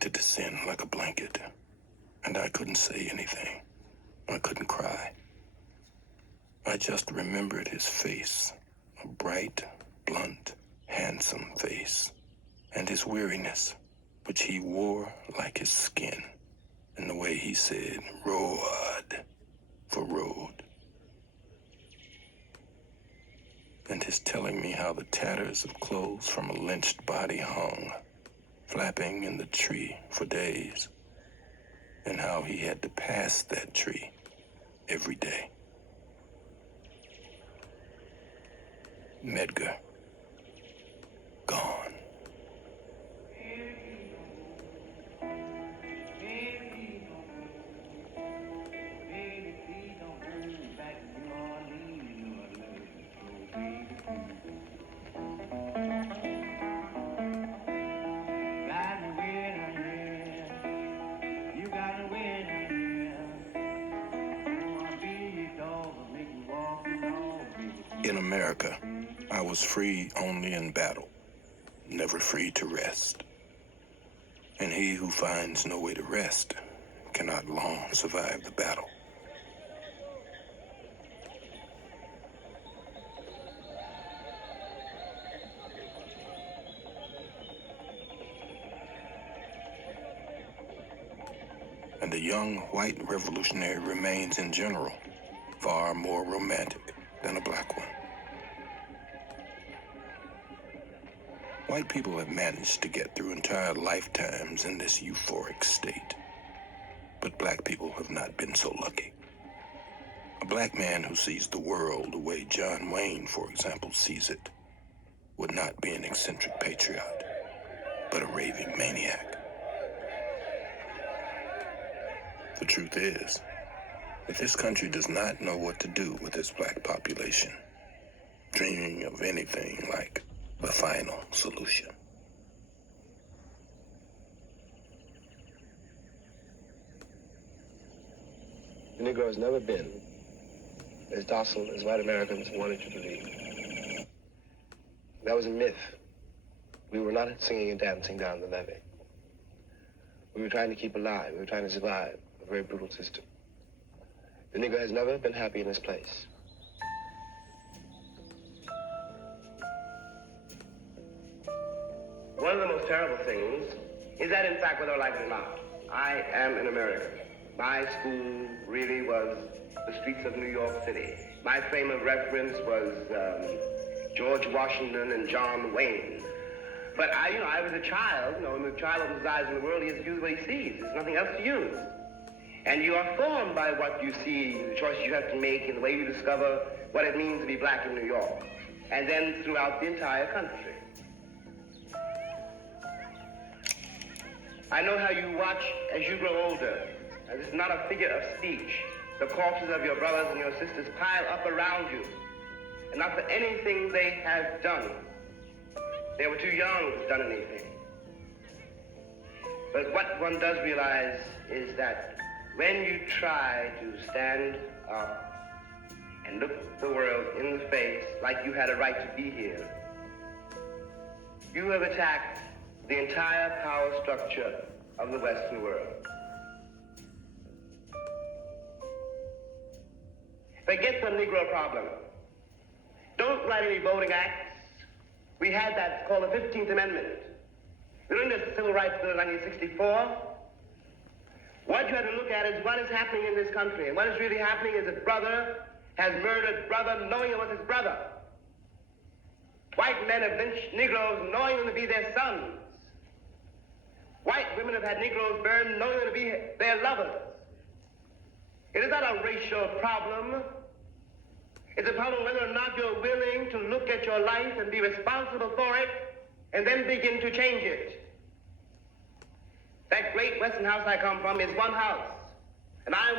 to descend like a blanket, and I couldn't say anything. I couldn't cry. I just remembered his face, a bright, blunt, handsome face, and his weariness, which he wore like his skin, and the way he said road for road. And his telling me how the tatters of clothes from a lynched body hung, flapping in the tree for days, and how he had to pass that tree every day. Medgar, gone. In America, I was free only in battle, never free to rest. And he who finds no way to rest cannot long survive the battle. And the young white revolutionary remains in general far more romantic than a black one. White people have managed to get through entire lifetimes in this euphoric state, but black people have not been so lucky. A black man who sees the world the way John Wayne, for example, sees it, would not be an eccentric patriot, but a raving maniac. The truth is that this country does not know what to do with its black population, dreaming of anything like the final solution. The Negro has never been as docile as white Americans wanted you to believe. That was a myth. We were not singing and dancing down the levee. We were trying to keep alive. We were trying to survive a very brutal system. The Negro has never been happy in his place. One of the most terrible things is that, in fact, whether I like it or not, I am an American. My school really was the streets of New York City. My frame of reference was George Washington and John Wayne. But I was a child, when the child opens his eyes in the world, he has to use what he sees. There's nothing else to use. And you are formed by what you see, the choices you have to make, and the way you discover what it means to be black in New York, and then throughout the entire country. I know how you watch as you grow older, and this is not a figure of speech. The corpses of your brothers and your sisters pile up around you, and not for anything they have done. They were too young to have done anything. But what one does realize is that when you try to stand up and look the world in the face like you had a right to be here, you have attacked the entire power structure of the Western world. Forget the Negro problem. Don't write any voting acts. We had that called the 15th Amendment. During the Civil Rights Bill of 1964, what you have to look at is what is happening in this country. And what is really happening is that brother has murdered brother knowing it was his brother. White men have lynched Negroes knowing them to be their sons. White women have had Negroes burned knowing them to be their lovers. It is not a racial problem. It's a problem whether or not you're willing to look at your life and be responsible for it and then begin to change it. That great Western house I come from is one house. And I